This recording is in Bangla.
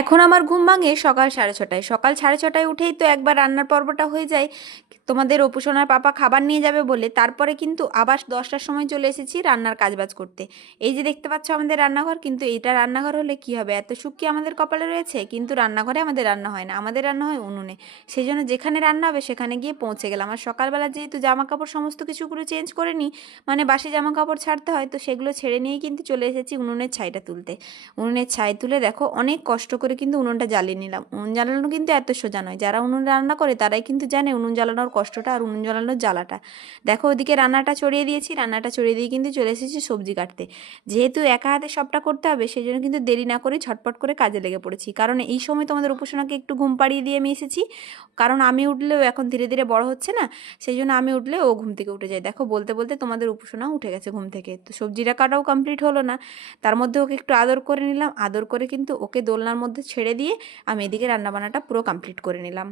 এখন আমার ঘুম ভাঙে সকাল সাড়ে ছটায়। সকাল সাড়ে ছটায় উঠেই তো একবার রান্নার পর্বটা হয়ে যায়। তোমাদের অপুসোনার পাপা খাবার নিয়ে যাবে বলে তারপরে কিন্তু আবার দশটার সময় চলে এসেছি রান্নার কাজবাজ করতে। এই যে দেখতে পাচ্ছ আমাদের রান্নাঘর, কিন্তু এইটা রান্নাঘর হলে কি হবে? এত সুখ আমাদের কপালে রয়েছে? কিন্তু রান্নাঘরে আমাদের রান্না হয় না। আমাদের রান্না হয় উনুনে। সেই জন্য যেখানে রান্না হবে সেখানে গিয়ে পৌঁছে গেলাম। আর সকালবেলা যেহেতু জামা কাপড় সমস্ত কিছুগুলো চেঞ্জ করে নিই মানে বাসি জামা কাপড় ছাড়তে হয়, তো সেগুলো ছেড়ে নিয়েই কিন্তু চলে এসেছি উনুনের ছাইটা তুলতে। উনুনের ছাই তুলে দেখো, অনেক কষ্ট করে কিন্তু উনুনটা জ্বালিয়ে নিলাম। উনুন জ্বালানো কিন্তু এত সোজা নয়। যারা উনুন রান্না করে তারাই কিন্তু জানে উনুন জ্বালানোর কষ্টটা আর উনুন জ্বালানোর জ্বালাটা। দেখো ওদিকে রান্নাটা চড়িয়ে দিয়েছি, রান্নাটা চড়িয়ে দিয়ে কিন্তু চলে এসেছি সবজি কাটতে। যেহেতু একা হাতে সবটা করতে হবে সেই জন্য কিন্তু দেরি না করে ঝটপট করে কাজে লেগে পড়েছি। কারণ এই সময় তোমাদের উপাসনাকে একটু ঘুম পাড়িয়ে দিয়ে আমি এসেছি। কারণ আমি উঠলেও এখন ধীরে ধীরে বড় হচ্ছে না সেই জন্য আমি উঠলে ও ঘুম থেকে উঠে যায়। দেখো বলতে বলতে তোমাদের উপাসনা উঠে গেছে ঘুম থেকে। তো সবজিটা কাটাও কমপ্লিট হলো না। তার মধ্যে ওকে একটু আদর করে নিলাম। আদর করে কিন্তু ওকে দোলনার মধ্যে ছেড়ে দিয়ে আমি এদিকে রান্নাবান্নাটা পুরো কমপ্লিট করে নিলাম।